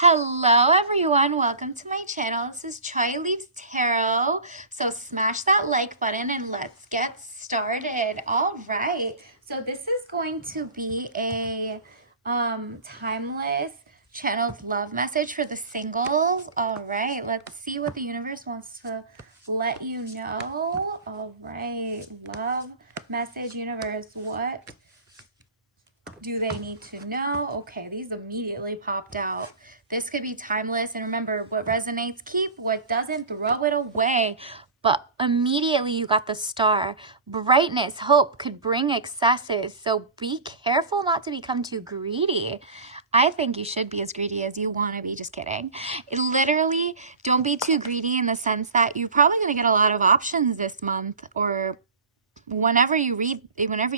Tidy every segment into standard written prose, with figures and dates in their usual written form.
Hello everyone, welcome to my channel. This is Chai Leaves Tarot. So smash that like button and let's get started. All right. So this is going to be a timeless channeled love message for the singles. All right. Let's see what the universe wants to let you know. All right. Love message universe. What do they need to know? Okay, these immediately popped out. This could be timeless. And remember, what resonates, keep. What doesn't, throw it away. But immediately you got the star. Brightness, hope could bring excesses. So be careful not to become too greedy. I think you should be as greedy as you want to be. Just kidding. Literally, don't be too greedy in the sense that you're probably going to get a lot of options this month, or whenever you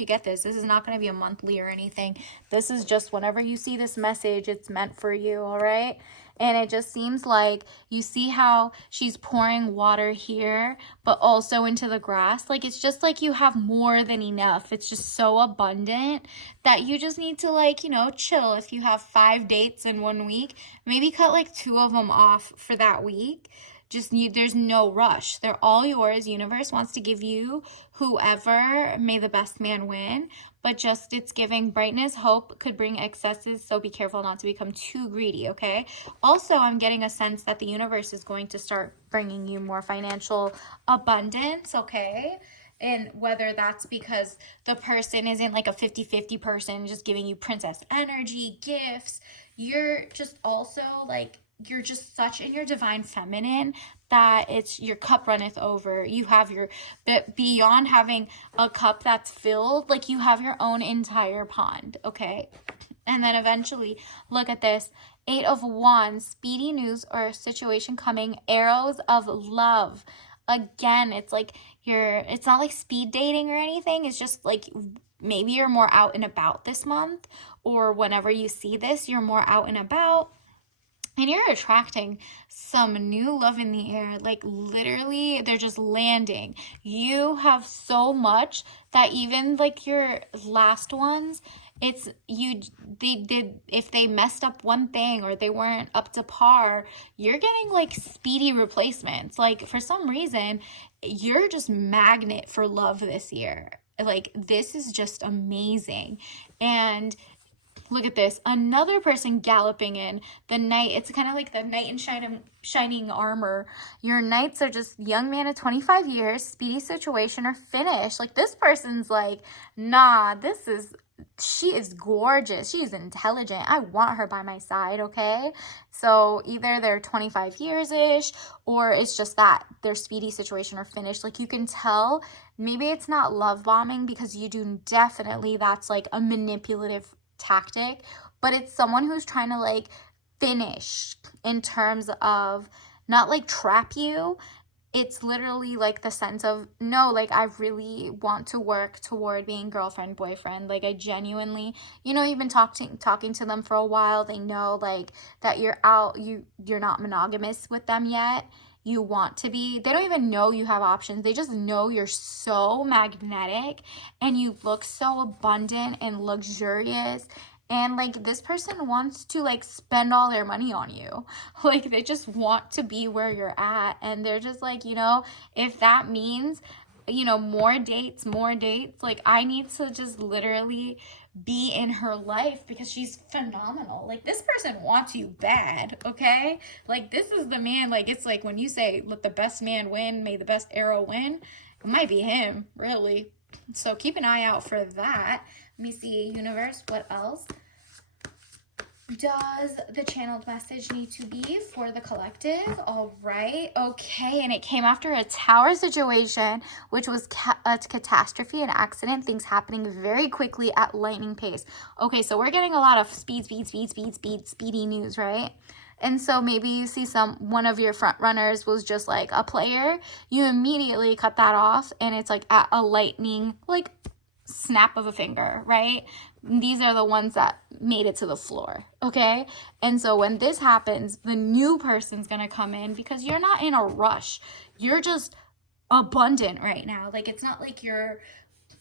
get this is not going to be a monthly or anything. This is just whenever you see this message, it's meant for you. All right. And it just seems like you see how she's pouring water here, but also into the grass. Like, it's just like you have more than enough. It's just so abundant that you just need to, like, chill. If you have 5 dates in 1 week, maybe cut like 2 of them off for that week. There's no rush. They're all yours. Universe wants to give you whoever, may the best man win. But just, it's giving brightness, hope could bring excesses. So be careful not to become too greedy, okay? Also, I'm getting a sense that the universe is going to start bringing you more financial abundance, okay? And whether that's because the person isn't like a 50-50 person just giving you princess energy, gifts. You're just also like, you're just such in your divine feminine that it's your cup runneth over. You have your, but beyond having a cup that's filled, like you have your own entire pond, okay? And then eventually, look at this. 8 of Wands, speedy news or situation coming, arrows of love. Again, it's like it's not like speed dating or anything. It's just like maybe you're more out and about this month, or whenever you see this, you're more out and about. And you're attracting some new love in the air. Like, literally, they're just landing. You have so much that even like your last ones, if they messed up one thing or they weren't up to par, you're getting like speedy replacements. Like, for some reason, you're just magnet for love this year. Like, this is just amazing. And look at this. Another person galloping in. The knight. It's kind of like the knight in shining armor. Your knights are just young man of 25 years, speedy situation or finish. Like, this person's like, nah, she is gorgeous. She's intelligent. I want her by my side, okay? So either they're 25 years-ish, or it's just that their speedy situation or finish. Like, you can tell maybe it's not love bombing, because you do definitely, that's like a manipulative tactic, but it's someone who's trying to like finish in terms of not like trap you. It's literally like the sense of, no, like, I really want to work toward being girlfriend, boyfriend. Like, I genuinely, you've been talking to them for a while. They know like that you're not monogamous with them yet. You want to be. They don't even know you have options. They just know you're so magnetic and you look so abundant and luxurious. And like, this person wants to like spend all their money on you. Like, they just want to be where you're at. And they're just like, if that means, more dates, like, I need to just literally be in her life because she's phenomenal. Like, this person wants you bad, okay? Like, this is the man. Like, it's like when you say, let the best man win, may the best arrow win. It might be him, really. So keep an eye out for that. Let me see, universe, what else does the channeled message need to be for the collective? All right. Okay. And it came after a tower situation, which was a catastrophe, an accident, things happening very quickly at lightning pace. Okay. So we're getting a lot of speedy news, right? And so maybe you see one of your front runners was just like a player. You immediately cut that off, and it's like at a lightning, like, snap of a finger, right? These are the ones that made it to the floor, okay? And so when this happens, the new person's gonna come in because you're not in a rush. You're just abundant right now. Like, it's not like you're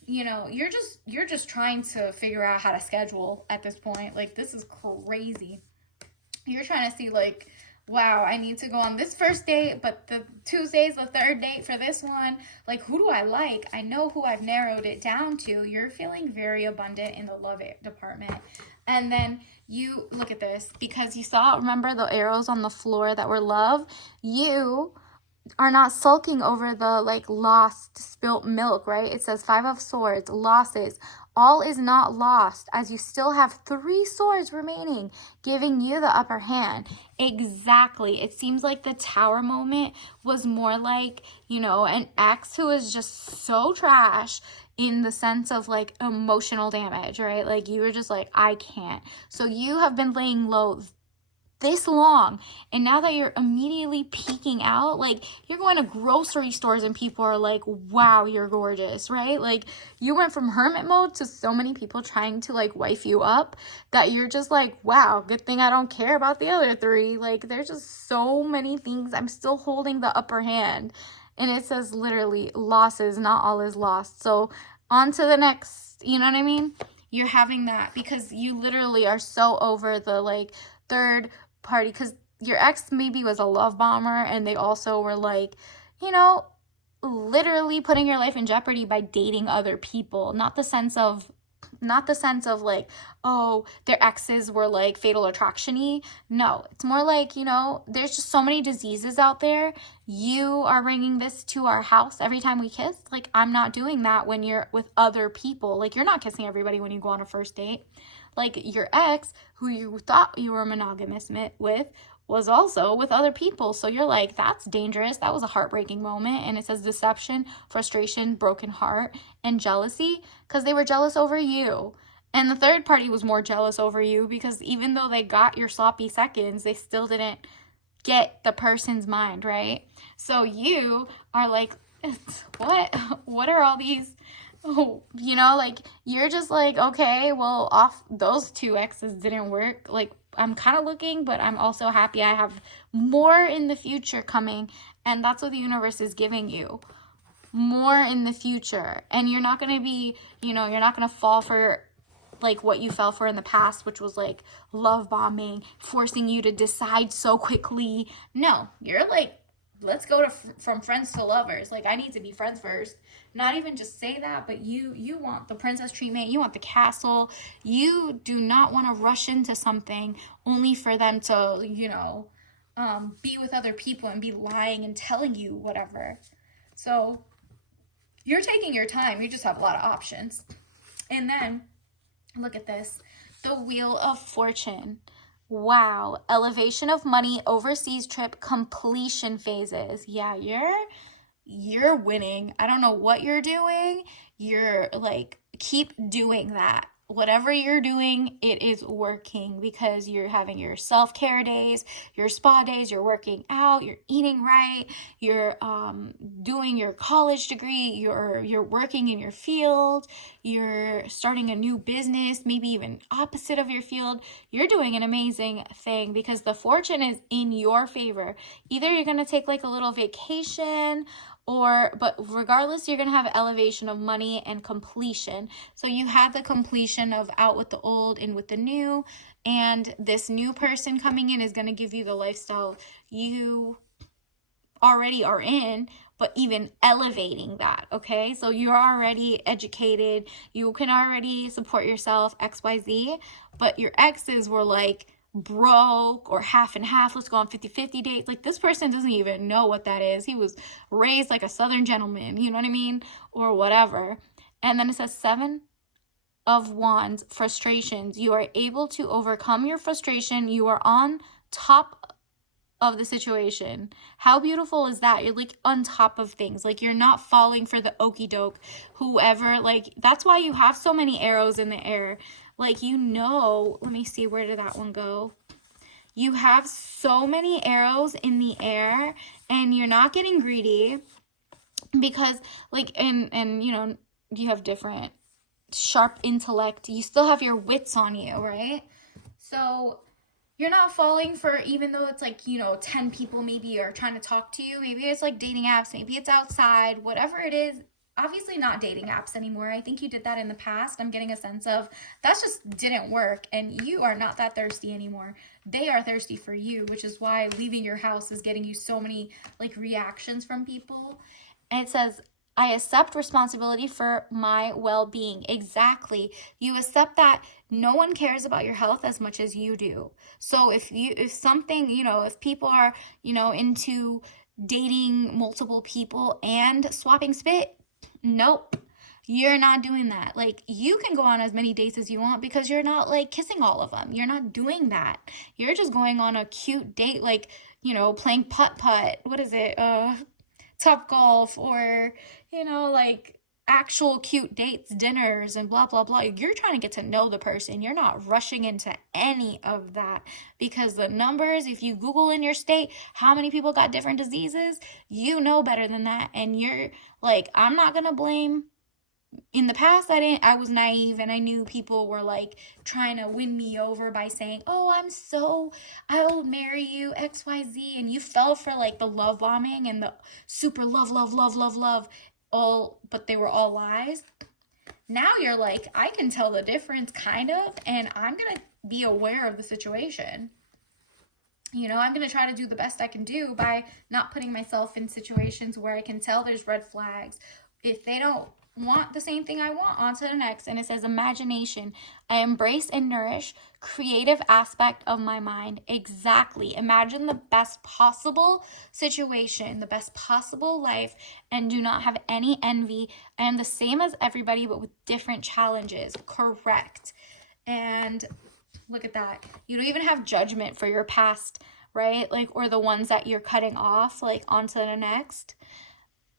just trying to figure out how to schedule at this point. Like, this is crazy. You're trying to see like, wow, I need to go on this first date, but the Tuesday's the third date for this one. Like, who do I like? I know who I've narrowed it down to. You're feeling very abundant in the love department. And then you look at this, because you saw, remember the arrows on the floor that were love? You are not sulking over the like lost spilt milk, right? It says 5 of swords, losses. All is not lost, as you still have 3 swords remaining, giving you the upper hand. Exactly. It seems like the tower moment was more like, you know, an ex who is just so trash in the sense of like emotional damage, right? Like you were just like, I can't. So you have been laying low this long, and now that you're immediately peeking out, like you're going to grocery stores and people are like, wow, you're gorgeous, right? Like you went from hermit mode to so many people trying to like wife you up that you're just like, wow, good thing I don't care about the other 3. Like there's just so many things. I'm still holding the upper hand, and it says literally losses, not all is lost. So on to the next, you know what I mean? You're having that because you literally are so over the like third party, because your ex maybe was a love bomber, and they also were like, you know, literally putting your life in jeopardy by dating other people. Not the sense of like, oh, their exes were like fatal attraction-y. No, it's more like, you know, there's just so many diseases out there. You are bringing this to our house every time we kiss. Like, I'm not doing that when you're with other people. Like, you're not kissing everybody when you go on a first date. Like, your ex, who you thought you were monogamous with, was also with other people. So you're like, that's dangerous. That was a heartbreaking moment. And it says deception, frustration, broken heart, and jealousy, because they were jealous over you. And the third party was more jealous over you because even though they got your sloppy seconds, they still didn't get the person's mind, right? So you are like, what are all these? Oh, you know, like you're just like, okay, well, off those 2 exes didn't work. Like, I'm kind of looking, but I'm also happy I have more in the future coming. And that's what the universe is giving you, more in the future. And you're not going to be, you know, you're not going to fall for like what you fell for in the past, which was like love bombing, forcing you to decide so quickly. No, you're like, let's go to from friends to lovers. Like, I need to be friends first. Not even just say that, but you want the princess treatment. You want the castle. You do not want to rush into something only for them to, you know, be with other people and be lying and telling you whatever. So you're taking your time. You just have a lot of options. And then look at this, the Wheel of Fortune. Wow, elevation of money, overseas trip, completion phases. Yeah, you're winning. I don't know what you're doing. You're like, keep doing that. Whatever you're doing, it is working because you're having your self-care days, your spa days, you're working out, you're eating right, you're doing your college degree, you're working in your field, you're starting a new business, maybe even opposite of your field. You're doing an amazing thing because the fortune is in your favor. Either you're going to take like a little vacation, but regardless, you're going to have elevation of money and completion. So you have the completion of out with the old, in with the new, and this new person coming in is going to give you the lifestyle you already are in, but even elevating that, okay? So you're already educated, you can already support yourself, XYZ, but your exes were like, broke or half and half, let's go on 50-50 dates. Like, this person doesn't even know what that is. He was raised like a southern gentleman, you know what I mean, or whatever. And then it says 7 of Wands, frustrations. You are able to overcome your frustration. You are on top of the situation. How beautiful is that? You're like on top of things. Like, you're not falling for the okey doke, whoever. Like, that's why you have so many arrows in the air. Like, you know, let me see, where did that one go? You have so many arrows in the air, and you're not getting greedy because, like, and you know, you have different sharp intellect. You still have your wits on you, right? So you're not falling for, even though it's like, you know, 10 people maybe are trying to talk to you. Maybe it's like dating apps. Maybe it's outside. Whatever it is, obviously not dating apps anymore. I think you did that in the past. I'm getting a sense of that just didn't work, and you are not that thirsty anymore. they are thirsty for you, which is why leaving your house is getting you so many like reactions from people. And it says, I accept responsibility for my well-being. Exactly. You accept that no one cares about your health as much as you do. So if something, if people are, into dating multiple people and swapping spit, nope. You're not doing that. Like, you can go on as many dates as you want because you're not like kissing all of them. You're not doing that. You're just going on a cute date, like, playing putt-putt. What is it? Top golf, or, like actual cute dates, dinners, and blah, blah, blah. You're trying to get to know the person. You're not rushing into any of that, because the numbers, if you Google in your state how many people got different diseases, you know better than that. And you're like, I'm not going to blame. In the past, I was naive, and I knew people were like trying to win me over by saying, oh, I'll marry you, XYZ. And you fell for like the love bombing and the super love, love, love, love, love, all, but they were all lies. Now you're like, I can tell the difference kind of, and I'm going to be aware of the situation. I'm going to try to do the best I can do by not putting myself in situations where I can tell there's red flags. If they don't want the same thing I want, on to the next. And it says, imagination. I embrace and nourish creative aspect of my mind. Exactly. Imagine the best possible situation, the best possible life, and do not have any envy. I am the same as everybody, but with different challenges. Correct. And look at that. You don't even have judgment for your past, right? Like, or the ones that you're cutting off, like, on to the next.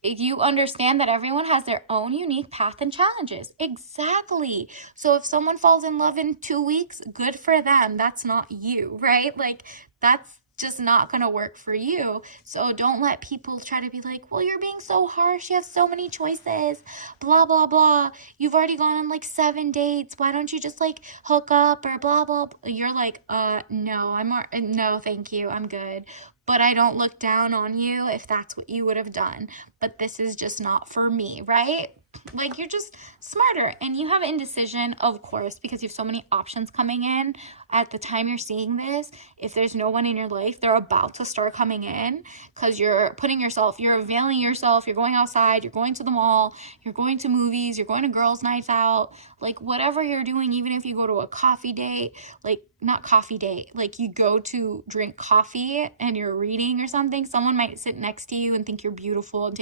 You understand that everyone has their own unique path and challenges. Exactly. So if someone falls in love in 2 weeks, good for them. That's not you, right? Like, that's just not going to work for you. So don't let people try to be like, well, you're being so harsh. You have so many choices, blah, blah, blah. You've already gone on like 7 dates. Why don't you just like hook up or blah, blah, blah. You're like, no, thank you. I'm good. But I don't look down on you if that's what you would have done. But this is just not for me, right? Like, you're just smarter, and you have indecision, of course, because you have so many options coming in at the time you're seeing this. If there's no one in your life, they're about to start coming in, because you're availing yourself, you're going outside, you're going to the mall, you're going to movies, you're going to girls' nights out, like whatever you're doing. Even if you go to a coffee date, like not coffee date, like you go to drink coffee and you're reading or something, someone might sit next to you and think you're beautiful and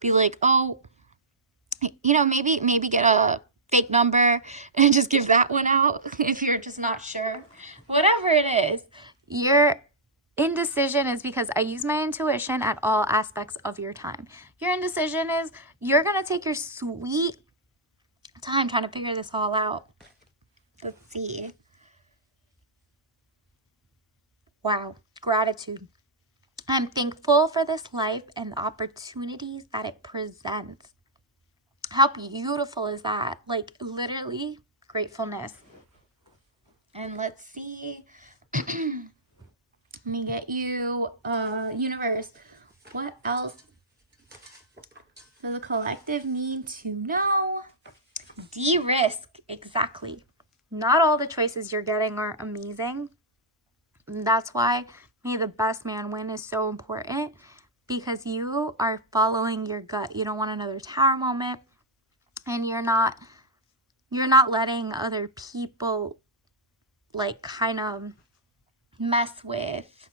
be like, oh, maybe get a fake number and just give that one out if you're just not sure. Whatever it is, your indecision is because I use my intuition at all aspects of your time. Your indecision is you're going to take your sweet time trying to figure this all out. Let's see. Wow. Gratitude. I'm thankful for this life and the opportunities that it presents. How beautiful is that? Like, literally, gratefulness. And let's see. Let me get you, universe. What else does the collective need to know? De-risk. Exactly. Not all the choices you're getting are amazing. That's why May the Best Man Win is so important, because you are following your gut. You don't want another tower moment. And you're not letting other people like kind of mess with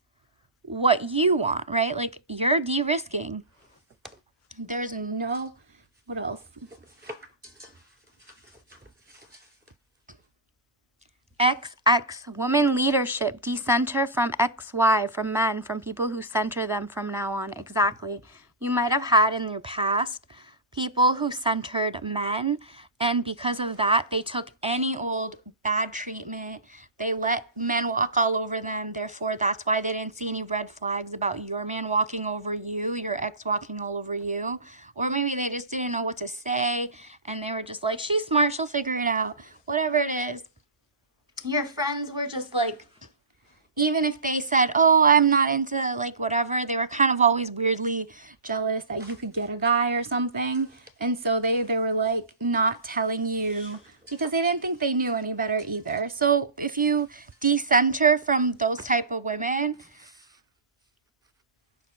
what you want, right? Like, you're de-risking. There's no, what else? XX, woman leadership, decenter from XY, from men, from people who center them from now on. Exactly. You might have had in your past people who centered men, and because of that, they took any old bad treatment. They let men walk all over them. Therefore, that's why they didn't see any red flags about your man walking over you, your ex walking all over you. Or maybe they just didn't know what to say, and they were just like, she's smart, she'll figure it out. Whatever it is. Your friends were just like, even if they said, oh, I'm not into like whatever, they were kind of always weirdly jealous that you could get a guy or something. And so they were like not telling you because they didn't think they knew any better either. So if you decenter from those type of women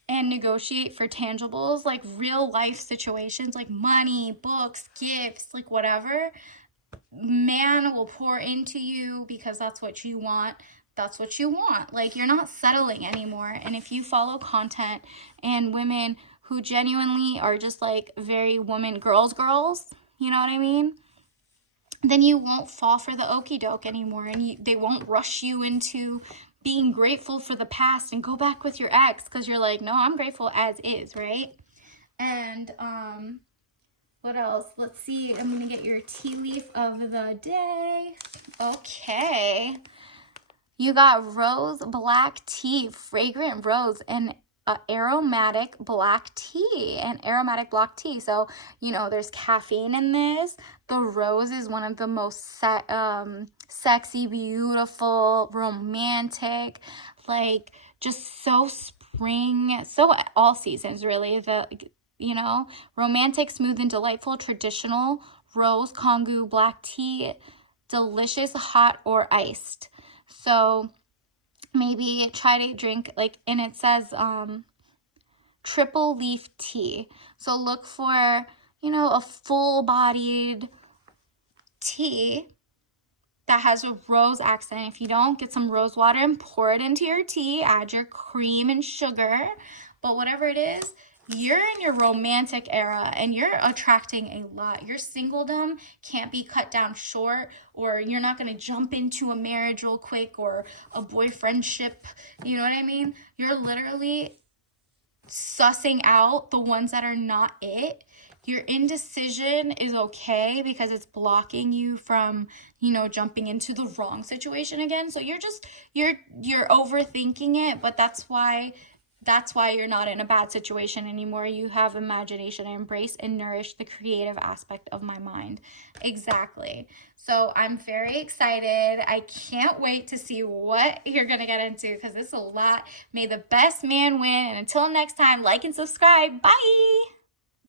and negotiate for tangibles, like real life situations, like money, books, gifts, like whatever, man will pour into you because that's what you want. That's what you want. Like, you're not settling anymore. And if you follow content and women who genuinely are just like very woman girls, you know what I mean? Then you won't fall for the okie doke anymore, and they won't rush you into being grateful for the past and go back with your ex because you're like, no, I'm grateful as is, right? And what else? Let's see. I'm going to get your tea leaf of the day. Okay. You got rose black tea, fragrant rose, and aromatic black tea. So, you know, there's caffeine in this. The rose is one of the most sexy, beautiful, romantic, like just so spring, so all seasons really. You know, romantic, smooth, and delightful, traditional, rose, Kongu, black tea, delicious, hot or iced. So maybe try to drink, like, and it says triple leaf tea. So look for, you know, a full-bodied tea that has a rose accent. If you don't, get some rose water and pour it into your tea. Add your cream and sugar. But whatever it is, you're in your romantic era and you're attracting a lot. Your singledom can't be cut down short, or you're not going to jump into a marriage real quick or a boyfriendship. You know what I mean? You're literally sussing out the ones that are not it. Your indecision is okay because it's blocking you from, you know, jumping into the wrong situation again. So you're overthinking it, but that's why you're not in a bad situation anymore. You have imagination. I embrace and nourish the creative aspect of my mind. Exactly. So I'm very excited. I can't wait to see what you're going to get into because this is a lot. May the best man win. And until next time, like and subscribe. Bye.